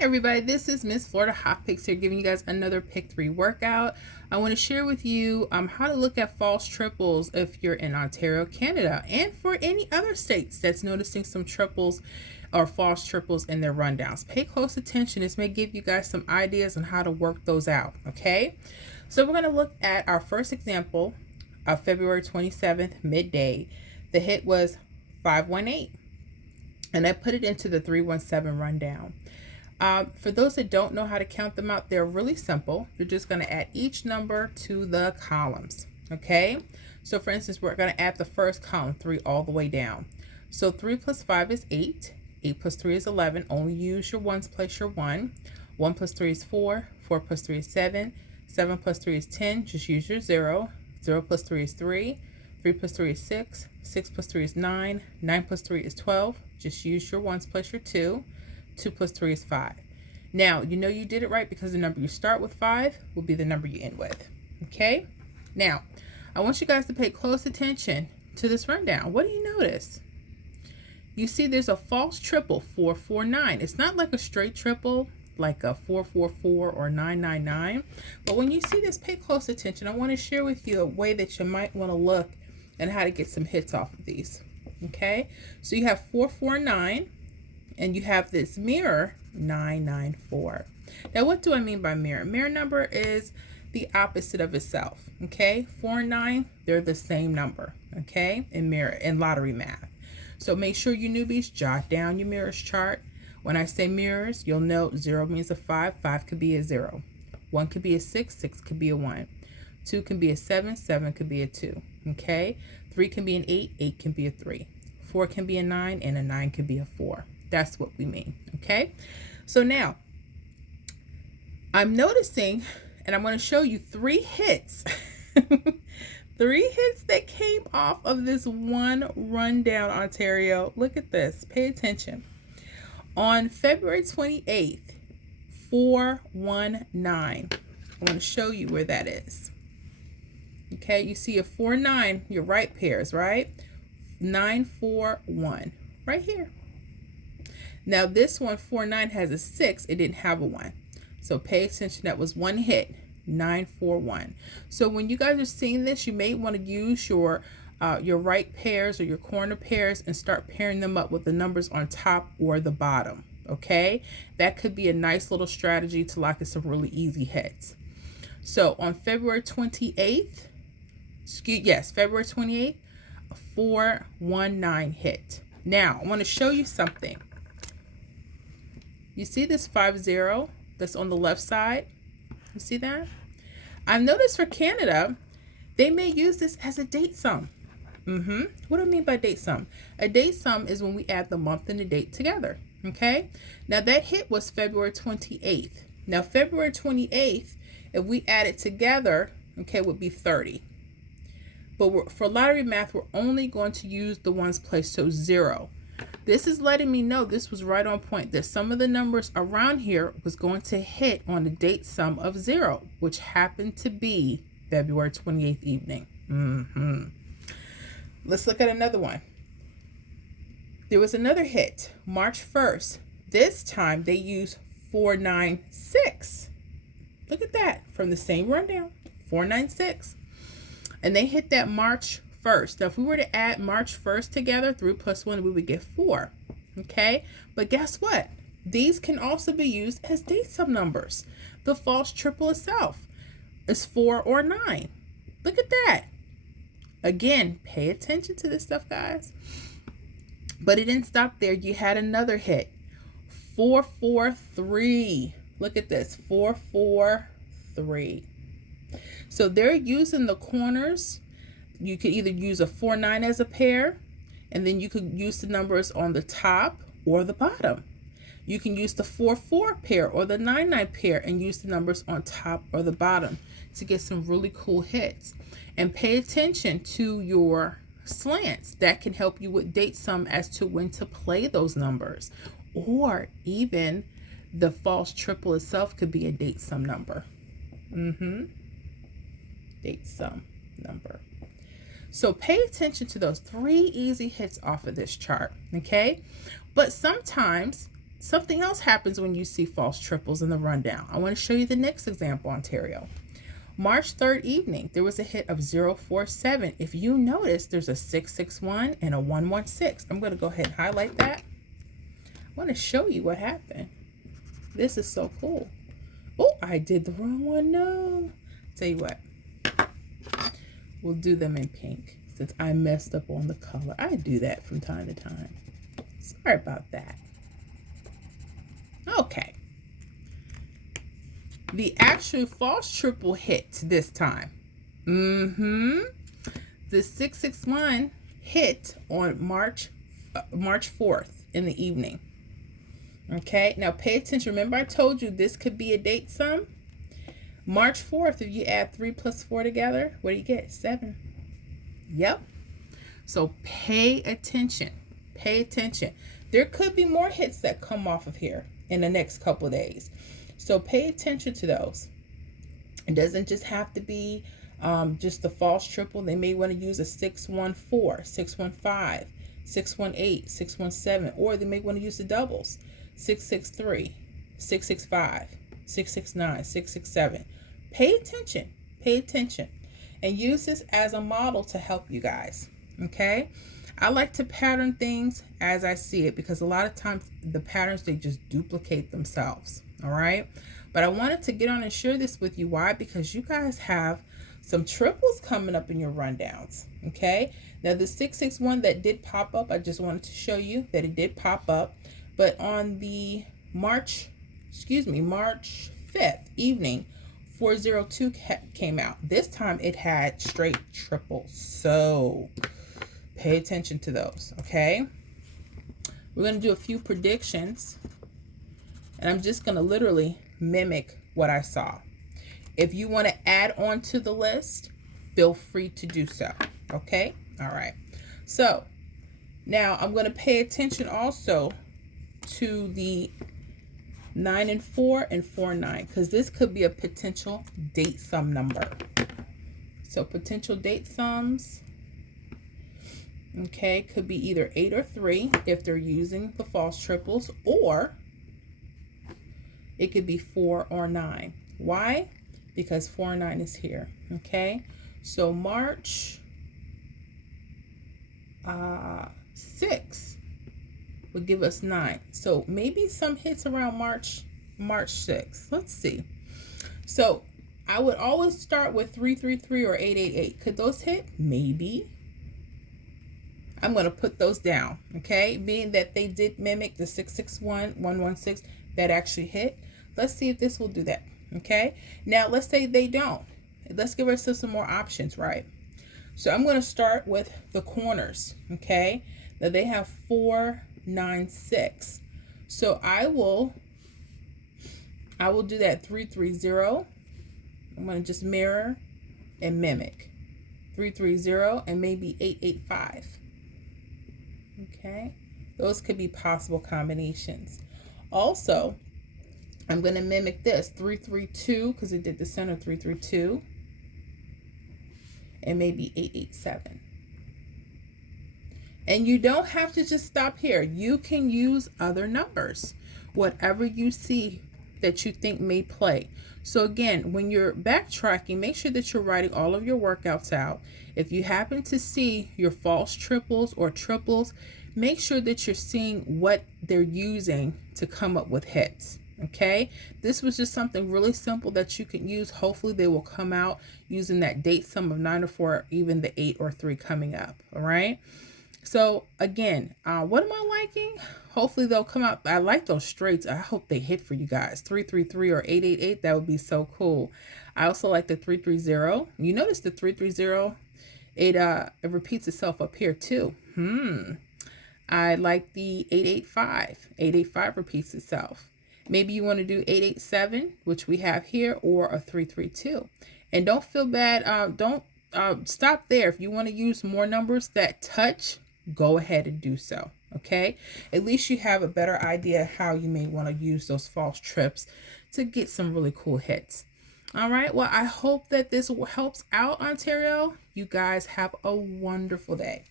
Everybody, this is Miss Florida Hot Picks here, giving you guys another Pick 3 workout. I want to share with you how to look at false triples if you're in Ontario, Canada, and for any other states that's noticing some triples or false triples in their rundowns. Pay close attention. This may give you guys some ideas on how to work those out, okay? So we're going to look at our first example of February 27th, midday. The hit was 518, and I put it into the 317 rundown. For those that don't know how to count them out, they're really simple. You're just going to add each number to the columns, okay? So for instance, we're going to add the first column, 3, all the way down. So 3 plus 5 is 8. 8 plus 3 is 11. Only use your ones, place your 1. 1 plus 3 is 4. 4 plus 3 is 7. 7 plus 3 is 10. Just use your 0. 0 plus 3 is 3. 3 plus 3 is 6. 6 plus 3 is 9. 9 plus 3 is 12. Just use your ones, place your 2. 2 plus 3 is 5. Now, you know you did it right because the number you start with, 5, will be the number you end with. Okay? Now, I want you guys to pay close attention to this rundown. What do you notice? You see there's a false triple, 449. It's not like a straight triple, like a 444 or 999. But when you see this, pay close attention. I want to share with you a way that you might want to look and how to get some hits off of these. Okay? So you have 449. And you have this mirror, 994. Now, what do I mean by mirror? Mirror number is the opposite of itself, okay? 4 and 9, they're the same number, okay? In mirror, in lottery math. So make sure you newbies jot down your mirrors chart. When I say mirrors, you'll note 0 means a 5. 5 could be a 0. 1 could be a 6. 6 could be a 1. 2 can be a 7. 7 could be a 2, okay? 3 can be an 8. 8 can be a 3. 4 can be a 9, and a 9 could be a 4. That's what we mean, okay? So now, I'm noticing, and I'm going to show you 3 hits. 3 hits that came off of this one rundown, Ontario. Look at this. Pay attention. On February 28th, 419. I want to show you where that is. Okay, you see a 4-9, your right pairs, right? 941, right here. Now this one, 4-9, has a 6. It didn't have a 1. So pay attention. That was one hit, 941. So when you guys are seeing this, you may want to use your right pairs or your corner pairs and start pairing them up with the numbers on top or the bottom. Okay? That could be a nice little strategy to lock in some really easy hits. So on February 28th, February 28th, a 419 hit. Now, I want to show you something. You see this 50 that's on the left side? You see that? I've noticed for Canada, they may use this as a date sum. What do I mean by date sum? A date sum is when we add the month and the date together. Okay? Now that hit was February 28th. Now February 28th, if we add it together, okay, would be 30. But for lottery math, we're only going to use the ones placed, so 0. This is letting me know this was right on point, that some of the numbers around here was going to hit on the date sum of 0, which happened to be February 28th evening. Let's look at another one. There was another hit, March 1st. This time they used 496. Look at that, from the same rundown, 496. And they hit that March 1st. Now, if we were to add March 1st together, 3 plus 1, we would get 4. Okay? But guess what? These can also be used as date sum numbers. The false triple itself is 4 or 9. Look at that. Again, pay attention to this stuff, guys. But it didn't stop there. You had another hit. 443. Look at this. 443. So they're using the corners. You could either use a 4-9 as a pair, and then you could use the numbers on the top or the bottom. You can use the 4-4 pair or the 9-9 pair and use the numbers on top or the bottom to get some really cool hits. And pay attention to your slants. That can help you with date sum as to when to play those numbers. Or even the false triple itself could be a date sum number. Date sum number. So pay attention to those 3 easy hits off of this chart, okay? But sometimes something else happens when you see false triples in the rundown. I want to show you the next example, Ontario. March 3rd evening, there was a hit of 047. If you notice, there's a 661 and a 116. I'm going to go ahead and highlight that. I want to show you what happened. This is so cool. Oh, I did the wrong one. No. Tell you what. We'll do them in pink since I messed up on the color. I do that from time to time. Sorry about that. Okay. The actual false triple hit this time. The 661 hit on March 4th in the evening. Okay, now pay attention. Remember I told you this could be a date sum? March 4th, if you add 3 plus 4 together, what do you get? 7. Yep. So pay attention. Pay attention. There could be more hits that come off of here in the next couple of days. So pay attention to those. It doesn't just have to be just the false triple. They may want to use a 614, 615, 618, 617, or they may want to use the doubles. 663, 665, 669, 667. Pay attention. Pay attention. And use this as a model to help you guys. Okay? I like to pattern things as I see it because a lot of times the patterns, they just duplicate themselves. All right? But I wanted to get on and share this with you. Why? Because you guys have some triples coming up in your rundowns. Okay? Now the 661 that did pop up, I just wanted to show you that it did pop up. But on the March 5th evening, 402 came out. This time it had straight triples. So pay attention to those, okay? We're going to do a few predictions. And I'm just going to literally mimic what I saw. If you want to add on to the list, feel free to do so, okay? All right. So now I'm going to pay attention also to the 9 and 4 and 4 9 because this could be a potential date sum number. So potential date sums, okay, could be either 8 or 3 if they're using the false triples, or it could be 4 or 9. Why? Because 4 and 9 is here. Okay, so March 6 would give us 9. So maybe some hits around March 6th. Let's see. So I would always start with 333 or 888. Could those hit? Maybe. I'm going to put those down. Okay, being that they did mimic the 661, 116 that actually hit. Let's see if this will do that. Okay, now let's say they don't. Let's give ourselves some more options, right? So I'm going to start with the corners. Okay, now they have 4, 9, 6. So I will do that 330. I'm going to just mirror and mimic 330 and maybe 885. Okay, those could be possible combinations. Also, I'm going to mimic this 332 because it did the center 332 and maybe 887. And you don't have to just stop here. You can use other numbers, whatever you see that you think may play. So again, when you're backtracking, make sure that you're writing all of your workouts out. If you happen to see your false triples or triples, make sure that you're seeing what they're using to come up with hits. Okay, this was just something really simple that you can use. Hopefully they will come out using that date sum of 9 or 4, or even the 8 or 3 coming up. All right. So again, what am I liking? Hopefully they'll come out. I like those straights. I hope they hit for you guys. 333 or 888. That would be so cool. I also like the 330. You notice the 330, it repeats itself up here too. I like the 885. 885 repeats itself. Maybe you want to do 887, which we have here, or a 332. And don't feel bad. Don't stop there. If you want to use more numbers that touch, go ahead and do so. Okay, at least you have a better idea how you may want to use those false trips to get some really cool hits. All right, well, I hope that this helps out, Ontario. You guys have a wonderful day.